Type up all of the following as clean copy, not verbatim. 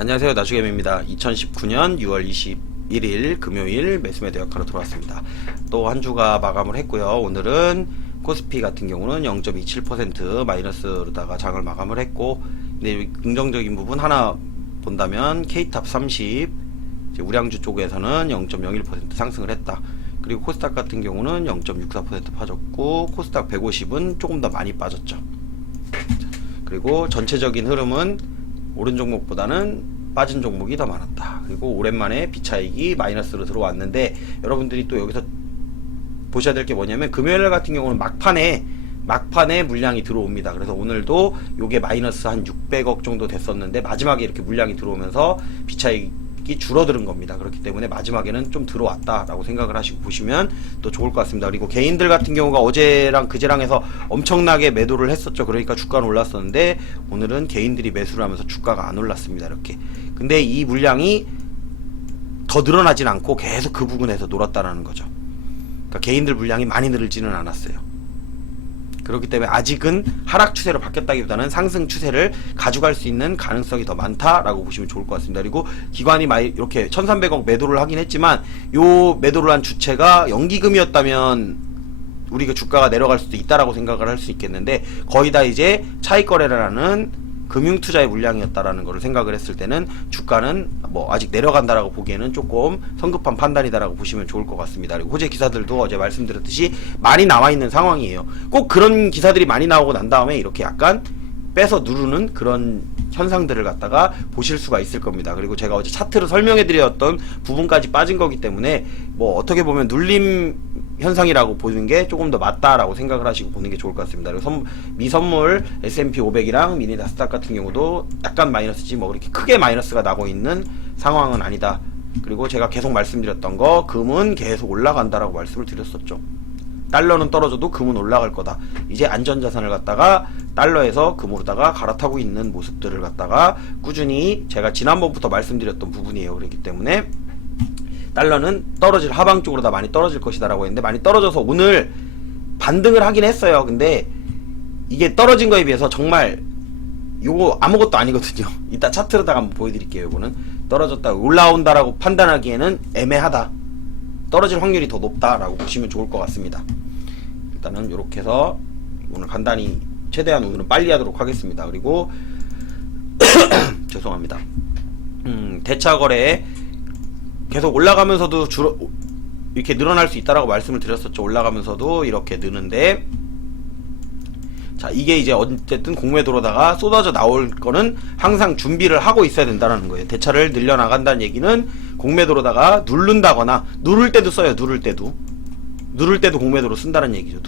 안녕하세요, 나주겜입니다. 2019년 6월 21일 금요일 매수매도 역할로 들어왔습니다. 또 한 주가 마감을 했고요. 오늘은 코스피 같은 경우는 0.27% 마이너스로다가 장을 마감을 했고, 근데 긍정적인 부분 하나 본다면 K탑 30 우량주 쪽에서는 0.01% 상승을 했다. 그리고 코스닥 같은 경우는 0.64% 빠졌고, 코스닥 150은 조금 더 많이 빠졌죠. 그리고 전체적인 흐름은 오른 종목보다는 빠진 종목이 더 많았다. 그리고 오랜만에 비차익이 마이너스로 들어왔는데, 여러분들이 또 여기서 보셔야 될 게 뭐냐면, 금요일 같은 경우는 막판에 물량이 들어옵니다. 그래서 오늘도 요게 마이너스 한 600억 정도 됐었는데, 마지막에 이렇게 물량이 들어오면서 비차익이 줄어드는 겁니다. 그렇기 때문에 마지막에는 좀 들어왔다라고 생각을 하시고 보시면 또 좋을 것 같습니다. 그리고 개인들 같은 경우가 어제랑 그제랑 해서 엄청나게 매도를 했었죠. 그러니까 주가는 올랐었는데, 오늘은 개인들이 매수를 하면서 주가가 안 올랐습니다. 이렇게. 근데 이 물량이 더 늘어나진 않고 계속 그 부분에서 놀았다라는 거죠. 그러니까 개인들 물량이 많이 늘지는 않았어요. 그렇기 때문에 아직은 하락 추세로 바뀌었다기보다는 상승 추세를 가져갈 수 있는 가능성이 더 많다라고 보시면 좋을 것 같습니다. 그리고 기관이 이렇게 1300억 매도를 하긴 했지만, 요 매도를 한 주체가 연기금이었다면 우리가 주가가 내려갈 수도 있다라고 생각을 할 수 있겠는데, 거의 다 이제 차익거래라는 금융투자의 물량이었다라는 것을 생각을 했을 때는 주가는 뭐 아직 내려간다라고 보기에는 조금 성급한 판단이다라고 보시면 좋을 것 같습니다. 그리고 호재 기사들도 어제 말씀드렸듯이 많이 나와 있는 상황이에요. 꼭 그런 기사들이 많이 나오고 난 다음에 이렇게 약간 빼서 누르는 그런 현상들을 갖다가 보실 수가 있을 겁니다. 그리고 제가 어제 차트로 설명해 드렸던 부분까지 빠진 거기 때문에 뭐 어떻게 보면 눌림 현상이라고 보는 게 조금 더 맞다라고 생각을 하시고 보는 게 좋을 것 같습니다. 그리고 미선물 S&P 500이랑 미니 나스닥 같은 경우도 약간 마이너스지 뭐 그렇게 크게 마이너스가 나고 있는 상황은 아니다. 그리고 제가 계속 말씀드렸던 거, 금은 계속 올라간다라고 말씀을 드렸었죠. 달러는 떨어져도 금은 올라갈 거다. 이제 안전자산을 갖다가 달러에서 금으로다가 갈아타고 있는 모습들을 갖다가 꾸준히 제가 지난번부터 말씀드렸던 부분이에요. 그렇기 때문에 달러는 떨어질 하방 쪽으로 다 많이 떨어질 것이다 라고 했는데, 많이 떨어져서 오늘 반등을 하긴 했어요. 근데 이게 떨어진 거에 비해서 정말 요거 아무것도 아니거든요. 이따 차트로다가 한번 보여드릴게요. 요거는 떨어졌다 올라온다라고 판단하기에는 애매하다, 떨어질 확률이 더 높다라고 보시면 좋을 것 같습니다. 일단은 요렇게 해서 오늘 간단히 최대한 오늘은 빨리 하도록 하겠습니다. 그리고 죄송합니다. 대차거래에 계속 올라가면서도 이렇게 늘어날 수 있다라고 말씀을 드렸었죠. 올라가면서도 이렇게 느는데, 자, 이게 이제 어쨌든 공매도로다가 쏟아져 나올 거는 항상 준비를 하고 있어야 된다는 거예요. 대차를 늘려나간다는 얘기는 공매도로다가 누른다거나, 누를 때도 써요. 누를 때도 공매도로 쓴다는 얘기죠.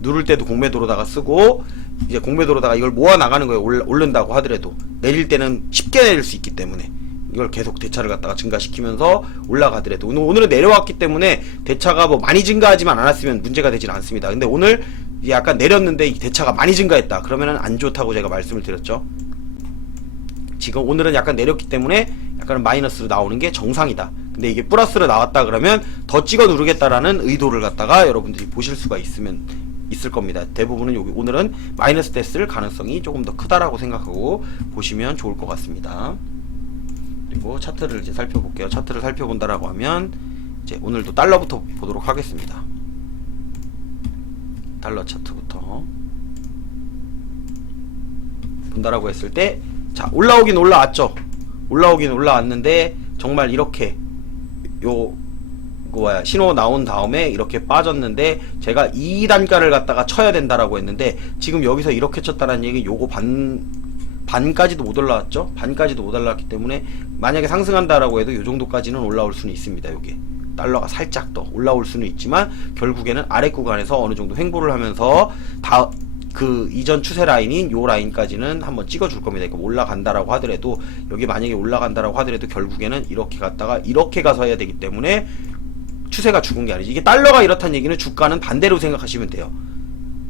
누를 때도 공매도로다가 쓰고, 이제 공매도로다가 이걸 모아 나가는 거예요. 오른다고 하더라도 내릴 때는 쉽게 내릴 수 있기 때문에 이걸 계속 대차를 갖다가 증가시키면서 올라가더라도, 오늘은 내려왔기 때문에 대차가 뭐 많이 증가하지만 않았으면 문제가 되진 않습니다. 근데 오늘 약간 내렸는데 대차가 많이 증가했다 그러면은 안 좋다고 제가 말씀을 드렸죠. 지금 오늘은 약간 내렸기 때문에 약간 마이너스로 나오는 게 정상이다. 근데 이게 플러스로 나왔다 그러면 더 찍어 누르겠다라는 의도를 갖다가 여러분들이 보실 수가 있을 겁니다. 대부분은 여기 오늘은 마이너스 됐을 가능성이 조금 더 크다라고 생각하고 보시면 좋을 것 같습니다. 그리고 차트를 이제 살펴볼게요. 차트를 살펴본다라고 하면 이제 오늘도 달러부터 보도록 하겠습니다. 달러 차트부터 본다라고 했을 때, 자, 올라오긴 올라왔는데 정말 이렇게 신호 나온 다음에 이렇게 빠졌는데, 제가 2단가를 갖다가 쳐야 된다라고 했는데 지금 여기서 이렇게 쳤다는 얘기, 요거 반까지도 못 올라왔죠. 반까지도 못 올라왔기 때문에 만약에 상승한다라고 해도 요 정도까지는 올라올 수는 있습니다. 요게 달러가 살짝 더 올라올 수는 있지만 결국에는 아래 구간에서 어느 정도 횡보를 하면서 그 이전 추세 라인인 요 라인까지는 한번 찍어줄 겁니다. 그러니까 올라간다라고 하더라도, 여기 만약에 올라간다라고 하더라도 결국에는 이렇게 갔다가 이렇게 가서 해야 되기 때문에 추세가 죽은 게 아니지. 이게 달러가 이렇다는 얘기는 주가는 반대로 생각하시면 돼요.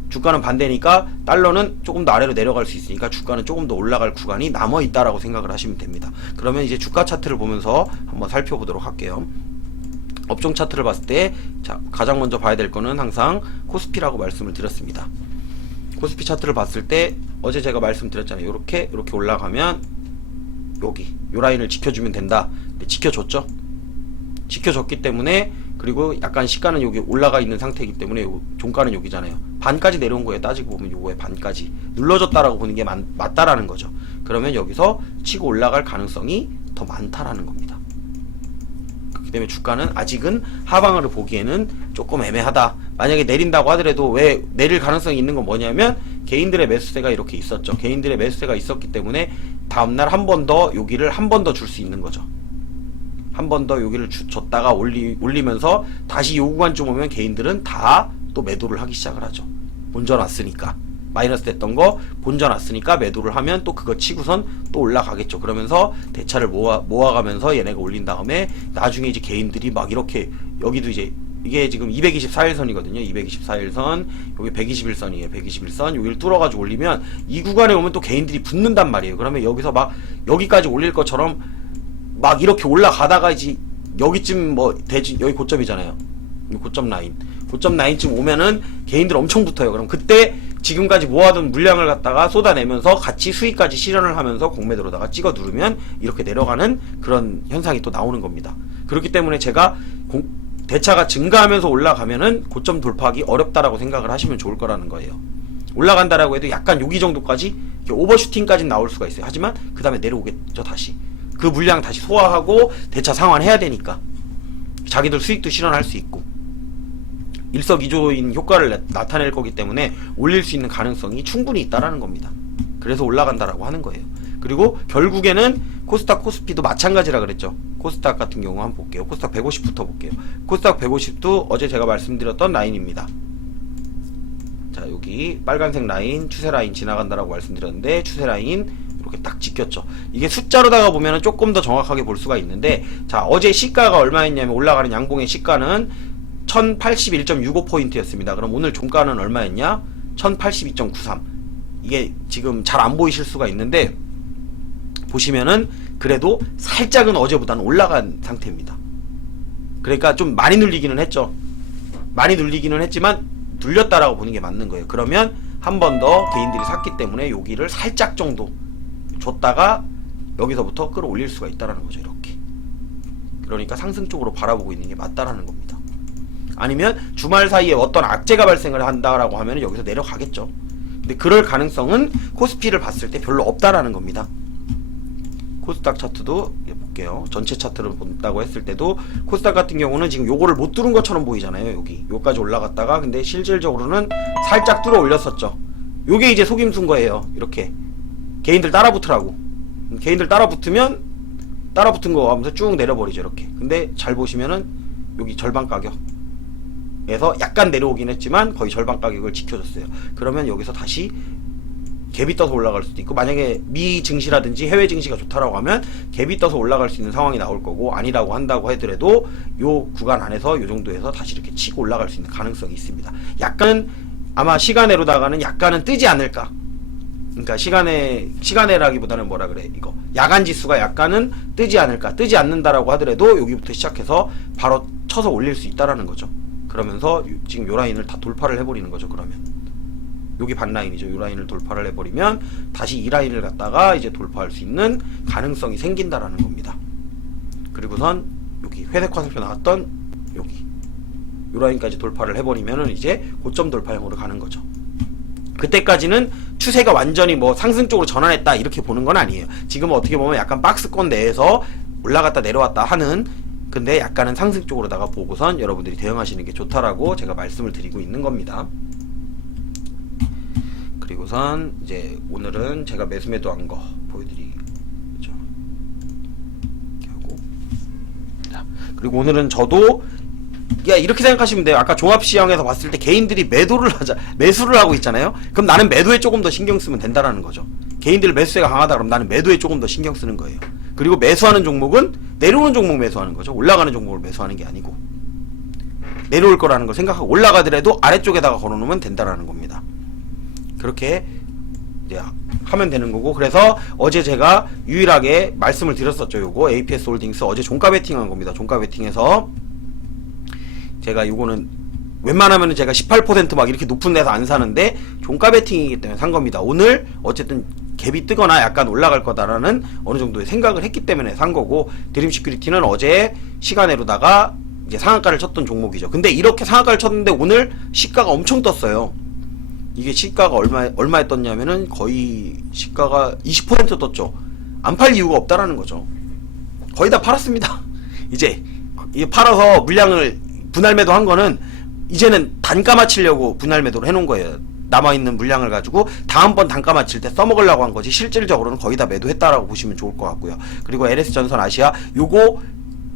주가는 반대니까 달러는 조금 더 아래로 내려갈 수 있으니까 주가는 조금 더 올라갈 구간이 남아있다라고 생각을 하시면 됩니다. 그러면 이제 주가 차트를 보면서 한번 살펴보도록 할게요. 업종 차트를 봤을 때, 자, 가장 먼저 봐야 될 거는 항상 코스피라고 말씀을 드렸습니다. 코스피 차트를 봤을 때 어제 제가 말씀드렸잖아요. 요렇게 올라가면 여기 요 라인을 지켜주면 된다. 근데 지켜줬죠. 지켜줬기 때문에, 그리고 약간 시가는 여기 올라가 있는 상태이기 때문에 요 종가는 여기잖아요. 반까지 내려온 거에 따지고 보면 요거에 반까지 눌러줬다라고 보는 게 맞다라는 거죠. 그러면 여기서 치고 올라갈 가능성이 더 많다라는 겁니다. 그렇기 때문에 주가는 아직은 하방을 보기에는 조금 애매하다. 만약에 내린다고 하더라도, 왜 내릴 가능성이 있는 건 뭐냐면 개인들의 매수세가 이렇게 있었죠. 개인들의 매수세가 있었기 때문에 다음날 한 번 더 여기를 한 번 더 줄 수 있는 거죠. 한 번 더 여기를 줬다가 올리면서 다시 요 구간쯤 오면 개인들은 다 또 매도를 하기 시작을 하죠. 본전 왔으니까, 마이너스 됐던 거 본전 왔으니까 매도를 하면 또 그거 치고선 또 올라가겠죠. 그러면서 대차를 모아가면서 얘네가 올린 다음에 나중에 이제 개인들이 막 이렇게, 여기도 이제 이게 지금 224일선이거든요. 224일선, 여기 121선이에요. 121선, 여기를 뚫어가지고 올리면 이 구간에 오면 또 개인들이 붙는단 말이에요. 그러면 여기서 막 여기까지 올릴 것처럼 막 이렇게 올라가다가 이제 여기쯤 뭐 대지, 여기 고점이잖아요. 고점 라인쯤 오면은 개인들 엄청 붙어요. 그럼 그때 지금까지 모아둔 물량을 갖다가 쏟아내면서 같이 수익까지 실현을 하면서 공매도로다가 찍어 누르면 이렇게 내려가는 그런 현상이 또 나오는 겁니다. 그렇기 때문에 제가 대차가 증가하면서 올라가면은 고점 돌파하기 어렵다라고 생각을 하시면 좋을 거라는 거예요. 올라간다라고 해도 약간 여기 정도까지 오버슈팅까지는 나올 수가 있어요. 하지만 그 다음에 내려오겠죠. 다시 그 물량 다시 소화하고 대차 상환해야 되니까 자기들 수익도 실현할 수 있고 일석이조인 효과를 나타낼 거기 때문에 올릴 수 있는 가능성이 충분히 있다라는 겁니다. 그래서 올라간다라고 하는 거예요. 그리고 결국에는 코스닥 코스피도 마찬가지라 그랬죠. 코스닥 같은 경우 한번 볼게요. 코스닥 150부터 볼게요. 코스닥 150도 어제 제가 말씀드렸던 라인입니다. 자, 여기 빨간색 라인, 추세 라인 지나간다라고 말씀드렸는데 추세 라인 이렇게 딱 지켰죠. 이게 숫자로다가 보면은 조금 더 정확하게 볼 수가 있는데, 자, 어제 시가가 얼마였냐면 올라가는 양봉의 시가는 1081.65포인트였습니다. 그럼 오늘 종가는 얼마였냐? 1082.93. 이게 지금 잘 안 보이실 수가 있는데 보시면은 그래도 살짝은 어제보다는 올라간 상태입니다. 그러니까 좀 많이 눌리기는 했죠. 많이 눌리기는 했지만 눌렸다라고 보는 게 맞는 거예요. 그러면 한 번 더 개인들이 샀기 때문에 여기를 살짝 정도 줬다가 여기서부터 끌어올릴 수가 있다라는 거죠. 이렇게. 그러니까 상승 쪽으로 바라보고 있는 게 맞다라는 겁니다. 아니면 주말 사이에 어떤 악재가 발생을 한다라고 하면 여기서 내려가겠죠. 근데 그럴 가능성은 코스피를 봤을 때 별로 없다라는 겁니다. 코스닥 차트도 볼게요. 전체 차트를 본다고 했을 때도 코스닥 같은 경우는 지금 요거를 못 뚫은 것처럼 보이잖아요. 요까지 올라갔다가 근데 실질적으로는 살짝 뚫어 올렸었죠. 요게 이제 속임수인 거예요. 이렇게 개인들 따라 붙으라고. 개인들 따라 붙으면 따라 붙은 거 하면서 쭉 내려버리죠. 이렇게. 근데 잘 보시면은 여기 절반 가격 에서 약간 내려오긴 했지만 거의 절반 가격을 지켜줬어요. 그러면 여기서 다시 갭이 떠서 올라갈 수도 있고, 만약에 미 증시라든지 해외 증시가 좋다라고 하면 갭이 떠서 올라갈 수 있는 상황이 나올 거고, 아니라고 한다고 하더라도 요 구간 안에서 요 정도에서 다시 이렇게 치고 올라갈 수 있는 가능성이 있습니다. 약간은 아마 시간외로다가는 약간은 뜨지 않을까. 그러니까 시간외라기보다는 뭐라 그래, 이거 야간 지수가 약간은 뜨지 않을까. 뜨지 않는다라고 하더라도 여기부터 시작해서 바로 쳐서 올릴 수 있다라는 거죠. 그러면서 지금 요 라인을 다 돌파를 해버리는 거죠. 그러면 여기 반 라인이죠. 요 라인을 돌파를 해버리면 다시 이 라인을 갖다가 이제 돌파할 수 있는 가능성이 생긴다라는 겁니다. 그리고선 여기 회색 화살표 나왔던 여기 요 라인까지 돌파를 해버리면은 이제 고점 돌파형으로 가는 거죠. 그때까지는 추세가 완전히 뭐 상승 쪽으로 전환했다 이렇게 보는 건 아니에요. 지금은 어떻게 보면 약간 박스권 내에서 올라갔다 내려왔다 하는, 근데 약간은 상승 쪽으로다가 보고선 여러분들이 대응하시는 게 좋다라고 제가 말씀을 드리고 있는 겁니다. 그리고선 이제 오늘은 제가 매수매도한 거 보여드리죠. 이렇게 하고, 자, 그리고 오늘은 저도 이렇게 생각하시면 돼요. 아까 종합시장에서 봤을 때 개인들이 매수를 하고 있잖아요. 그럼 나는 매도에 조금 더 신경 쓰면 된다라는 거죠. 개인들 매수세가 강하다 그럼 나는 매도에 조금 더 신경 쓰는 거예요. 그리고 매수하는 종목은 내려오는 종목 매수하는 거죠. 올라가는 종목을 매수하는 게 아니고, 내려올 거라는 걸 생각하고 올라가더라도 아래쪽에다가 걸어놓으면 된다라는 겁니다. 그렇게 이제 하면 되는 거고, 그래서 어제 제가 유일하게 말씀을 드렸었죠. 요거 APS 홀딩스 어제 종가 베팅한 겁니다. 종가 베팅해서 제가 요거는 웬만하면은 제가 18% 막 이렇게 높은 데서 안 사는데 종가 베팅이기 때문에 산 겁니다. 오늘 어쨌든 갭이 뜨거나 약간 올라갈 거다라는 어느 정도의 생각을 했기 때문에 산 거고, 드림 시큐리티는 어제 시간으로다가 이제 상한가를 쳤던 종목이죠. 근데 이렇게 상한가를 쳤는데 오늘 시가가 엄청 떴어요. 이게 시가가 얼마에 떴냐면은 거의 시가가 20% 떴죠. 안 팔 이유가 없다라는 거죠. 거의 다 팔았습니다. 이제 이게 팔아서 물량을 분할 매도한 거는 이제는 단가 맞추려고 분할 매도를 해놓은 거예요. 남아있는 물량을 가지고 다음번 단가 맞출 때 써먹으려고 한 거지, 실질적으로는 거의 다 매도했다라고 보시면 좋을 것 같고요. 그리고 LS전선 아시아, 요거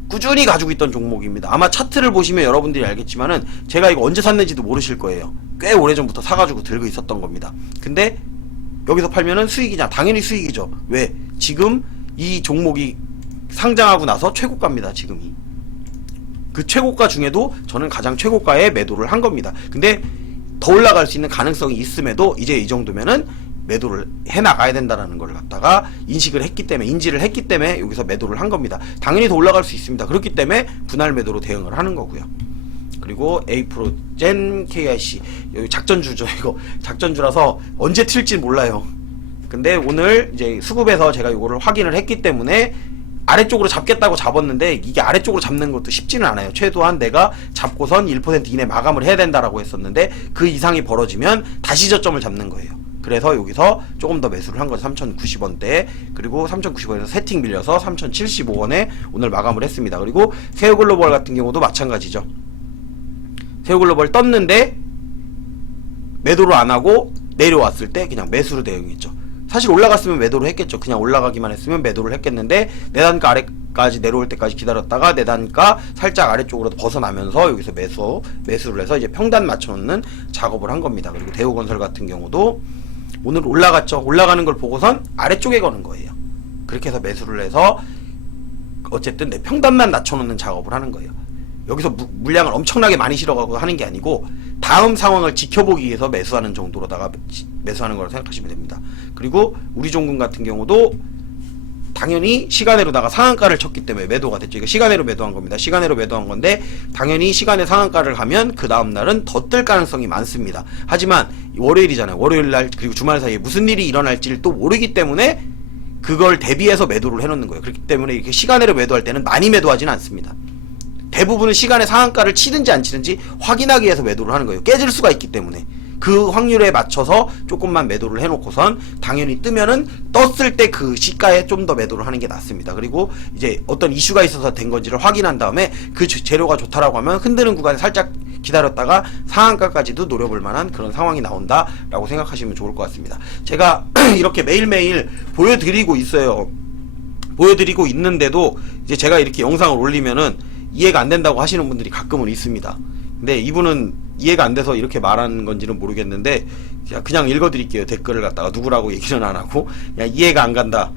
꾸준히 가지고 있던 종목입니다. 아마 차트를 보시면 여러분들이 알겠지만은 제가 이거 언제 샀는지도 모르실 거예요. 꽤 오래전부터 사가지고 들고 있었던 겁니다. 근데 여기서 팔면은 수익이냐? 당연히 수익이죠. 왜? 지금 이 종목이 상장하고 나서 최고가입니다. 지금이. 그 최고가 중에도 저는 가장 최고가에 매도를 한 겁니다. 근데 더 올라갈 수 있는 가능성이 있음에도 이제 이 정도면은 매도를 해나가야 된다는 걸 갖다가 인지를 했기 때문에 여기서 매도를 한 겁니다. 당연히 더 올라갈 수 있습니다. 그렇기 때문에 분할 매도로 대응을 하는 거고요. 그리고 에이프로젠 KIC, 여기 작전주죠. 이거 작전주라서 언제 튈지 몰라요. 근데 오늘 이제 수급에서 제가 이거를 확인을 했기 때문에 아래쪽으로 잡겠다고 잡았는데, 이게 아래쪽으로 잡는 것도 쉽지는 않아요. 최소한 내가 잡고선 1% 이내 마감을 해야 된다라고 했었는데, 그 이상이 벌어지면 다시 저점을 잡는 거예요. 그래서 여기서 조금 더 매수를 한 거죠. 3,090원대. 그리고 3,090원에서 세팅 밀려서 3,075원에 오늘 마감을 했습니다. 그리고 세우글로벌 같은 경우도 마찬가지죠. 세우글로벌 떴는데 매도를 안 하고 내려왔을 때 그냥 매수로 대응했죠. 사실 올라갔으면 매도를 했겠죠. 그냥 올라가기만 했으면 매도를 했겠는데, 내단가 아래까지 내려올 때까지 기다렸다가 내단가 살짝 아래쪽으로 벗어나면서 여기서 매수를 해서 이제 평단 맞춰놓는 작업을 한 겁니다. 그리고 대우건설 같은 경우도 오늘 올라갔죠. 올라가는 걸 보고선 아래쪽에 거는 거예요. 그렇게 해서 매수를 해서 어쨌든 내 평단만 낮춰놓는 작업을 하는 거예요. 여기서 물량을 엄청나게 많이 실어가고 하는 게 아니고 다음 상황을 지켜보기 위해서 매수하는 정도로다가 매수하는 거라고 생각하시면 됩니다. 그리고 우리 종군 같은 경우도 당연히 시간으로다가 상한가를 쳤기 때문에 매도가 됐죠. 이거 시간으로 매도한 겁니다. 시간으로 매도한 건데 당연히 시간에 상한가를 가면 그 다음날은 더 뜰 가능성이 많습니다. 하지만 월요일이잖아요. 월요일날 그리고 주말 사이에 무슨 일이 일어날지를 또 모르기 때문에 그걸 대비해서 매도를 해놓는 거예요. 그렇기 때문에 이렇게 시간으로 매도할 때는 많이 매도하지는 않습니다. 대부분은 시간에 상한가를 치든지 안 치든지 확인하기 위해서 매도를 하는 거예요. 깨질 수가 있기 때문에. 그 확률에 맞춰서 조금만 매도를 해놓고선 당연히 뜨면은 떴을 때 그 시가에 좀 더 매도를 하는 게 낫습니다. 그리고 이제 어떤 이슈가 있어서 된 건지를 확인한 다음에 그 재료가 좋다라고 하면 흔드는 구간에 살짝 기다렸다가 상한가까지도 노려볼 만한 그런 상황이 나온다라고 생각하시면 좋을 것 같습니다. 제가 이렇게 매일매일 보여드리고 있어요. 보여드리고 있는데도 이제 제가 이렇게 영상을 올리면은 이해가 안 된다고 하시는 분들이 가끔은 있습니다. 근데 이분은 이해가 안 돼서 이렇게 말하는 건지는 모르겠는데 그냥 읽어드릴게요. 댓글을 갖다가 누구라고 얘기는 안 하고 그냥 이해가 안 간다.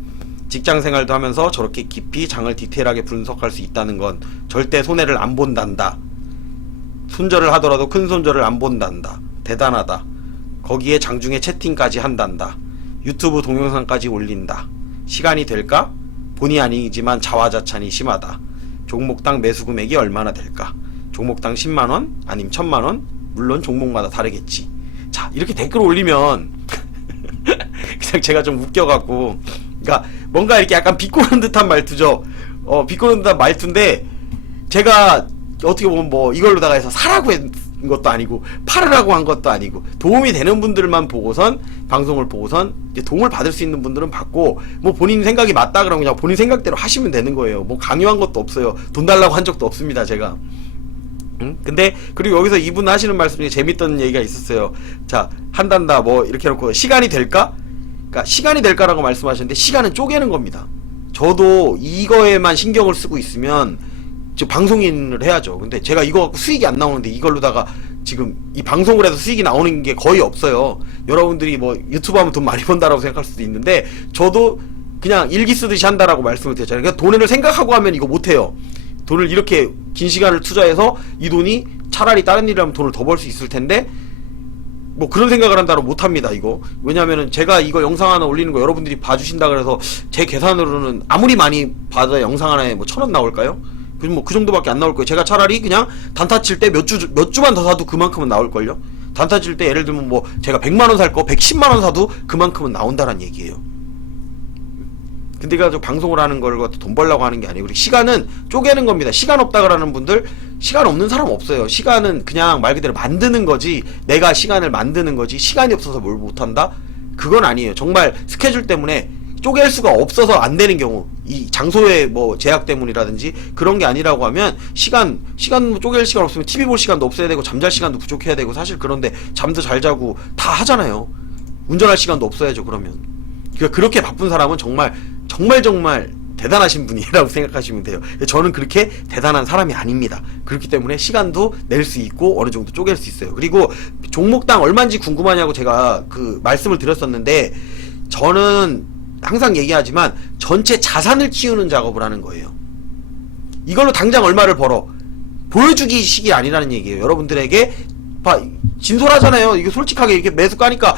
직장생활도 하면서 저렇게 깊이 장을 디테일하게 분석할 수 있다는 건 절대 손해를 안 본단다. 손절을 하더라도 큰 손절을 안 본단다. 대단하다. 거기에 장중에 채팅까지 한단다. 유튜브 동영상까지 올린다. 시간이 될까? 본의 아니지만 자화자찬이 심하다. 종목당 매수 금액이 얼마나 될까? 종목당 10만원? 아님 1000만원? 물론 종목마다 다르겠지. 자, 이렇게 댓글 올리면 그냥 제가 좀 웃겨갖고, 그러니까 뭔가 이렇게 약간 비꼬는 듯한 말투죠. 비꼬는 듯한 말투인데 제가 어떻게 보면 뭐 이걸로다가 해서 사라고 한 것도 아니고 팔으라고 한 것도 아니고 도움이 되는 분들만 보고선, 방송을 보고선 이제 도움을 받을 수 있는 분들은 받고, 뭐 본인 생각이 맞다 그러면 그냥 본인 생각대로 하시면 되는 거예요. 뭐 강요한 것도 없어요. 돈 달라고 한 적도 없습니다, 제가. 근데 그리고 여기서 이분 하시는 말씀 중에 재밌던 얘기가 있었어요. 자, 한단다 뭐 이렇게 해놓고 시간이 될까? 그러니까 시간이 될까라고 말씀하셨는데 시간은 쪼개는 겁니다. 저도 이거에만 신경을 쓰고 있으면 지금 방송인을 해야죠. 근데 제가 이거 갖고 수익이 안 나오는데 이걸로다가 지금 이 방송을 해서 수익이 나오는 게 거의 없어요. 여러분들이 뭐 유튜브 하면 돈 많이 번다라고 생각할 수도 있는데 저도 그냥 일기 쓰듯이 한다라고 말씀을 드렸잖아요. 그러니까 돈을 생각하고 하면 이거 못해요. 돈을 이렇게 긴 시간을 투자해서 이 돈이 차라리 다른 일을 하면 돈을 더 벌 수 있을 텐데 뭐 그런 생각을 한다면 못합니다. 이거 왜냐면은 제가 이거 영상 하나 올리는 거 여러분들이 봐주신다 그래서 제 계산으로는 아무리 많이 받아야 영상 하나에 뭐 1000원 나올까요? 뭐 그 정도밖에 안 나올 거예요. 제가 차라리 그냥 단타 칠 때 몇 주만 더 사도 그만큼은 나올걸요. 단타 칠 때 예를 들면 뭐 제가 100만원 살 거 110만원 사도 그만큼은 나온다는 얘기예요. 근데 가지고 방송을 하는 걸 돈 벌려고 하는 게 아니고 시간은 쪼개는 겁니다. 시간 없다 그러는 분들, 시간 없는 사람 없어요. 시간은 그냥 말 그대로 만드는 거지, 내가 시간을 만드는 거지, 시간이 없어서 뭘 못한다? 그건 아니에요. 정말 스케줄 때문에 쪼갤 수가 없어서 안 되는 경우, 이 장소의 뭐 제약 때문이라든지 그런 게 아니라고 하면 시간 쪼갤 시간 없으면 TV 볼 시간도 없어야 되고 잠잘 시간도 부족해야 되고, 사실 그런데 잠도 잘 자고 다 하잖아요. 운전할 시간도 없어야죠. 그러면 그러니까 그렇게 바쁜 사람은 정말 대단하신 분이라고 생각하시면 돼요. 저는 그렇게 대단한 사람이 아닙니다. 그렇기 때문에 시간도 낼 수 있고 어느 정도 쪼갤 수 있어요. 그리고 종목당 얼마인지 궁금하냐고 제가 그 말씀을 드렸었는데, 저는 항상 얘기하지만 전체 자산을 키우는 작업을 하는 거예요. 이걸로 당장 얼마를 벌어 보여주기 식이 아니라는 얘기예요. 여러분들에게 진솔하잖아요. 이게 솔직하게 이렇게 매수 까니까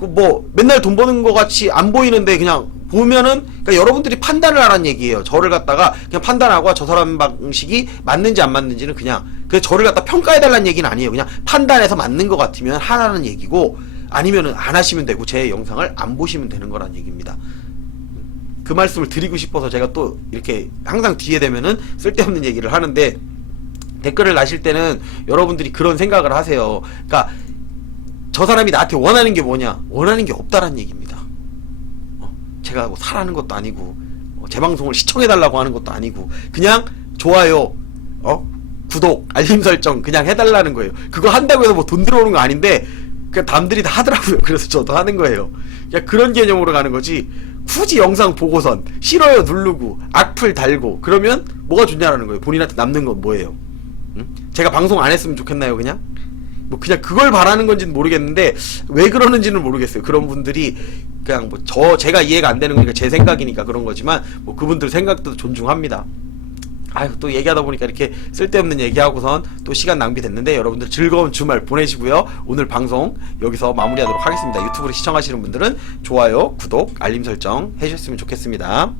뭐 맨날 돈 버는 거 같이 안 보이는데, 그냥 보면은 그러니까 여러분들이 판단을 하라는 얘기예요. 저를 갖다가 그냥 판단하고 저 사람 방식이 맞는지 안 맞는지는 그냥 저를 갖다 평가해달라는 얘기는 아니에요. 그냥 판단해서 맞는 것 같으면 하라는 얘기고, 아니면은 안 하시면 되고 제 영상을 안 보시면 되는 거란 얘기입니다. 그 말씀을 드리고 싶어서 제가 또 이렇게 항상 뒤에 되면은 쓸데없는 얘기를 하는데, 댓글을 나실 때는 여러분들이 그런 생각을 하세요. 그러니까 저 사람이 나한테 원하는 게 뭐냐? 원하는 게 없다란 얘기입니다. 제가 뭐 사라는 것도 아니고 제 방송을 시청해달라고 하는 것도 아니고, 그냥 좋아요, 구독, 알림 설정 그냥 해달라는 거예요. 그거 한다고 해서 뭐 돈 들어오는 거 아닌데 그냥 남들이 다 하더라고요. 그래서 저도 하는 거예요. 그냥 그런 개념으로 가는 거지, 굳이 영상 보고선 싫어요 누르고 악플 달고 그러면 뭐가 좋냐라는 거예요. 본인한테 남는 건 뭐예요? 응? 제가 방송 안 했으면 좋겠나요? 그냥 그냥 그걸 바라는 건지는 모르겠는데 왜 그러는지는 모르겠어요. 그런 분들이 그냥 제가 이해가 안 되는 거니까 제 생각이니까 그런 거지만, 뭐 그분들 생각도 존중합니다. 아유, 또 얘기하다 보니까 이렇게 쓸데없는 얘기하고선 또 시간 낭비됐는데, 여러분들 즐거운 주말 보내시고요. 오늘 방송 여기서 마무리하도록 하겠습니다. 유튜브로 시청하시는 분들은 좋아요, 구독, 알림 설정 해주셨으면 좋겠습니다.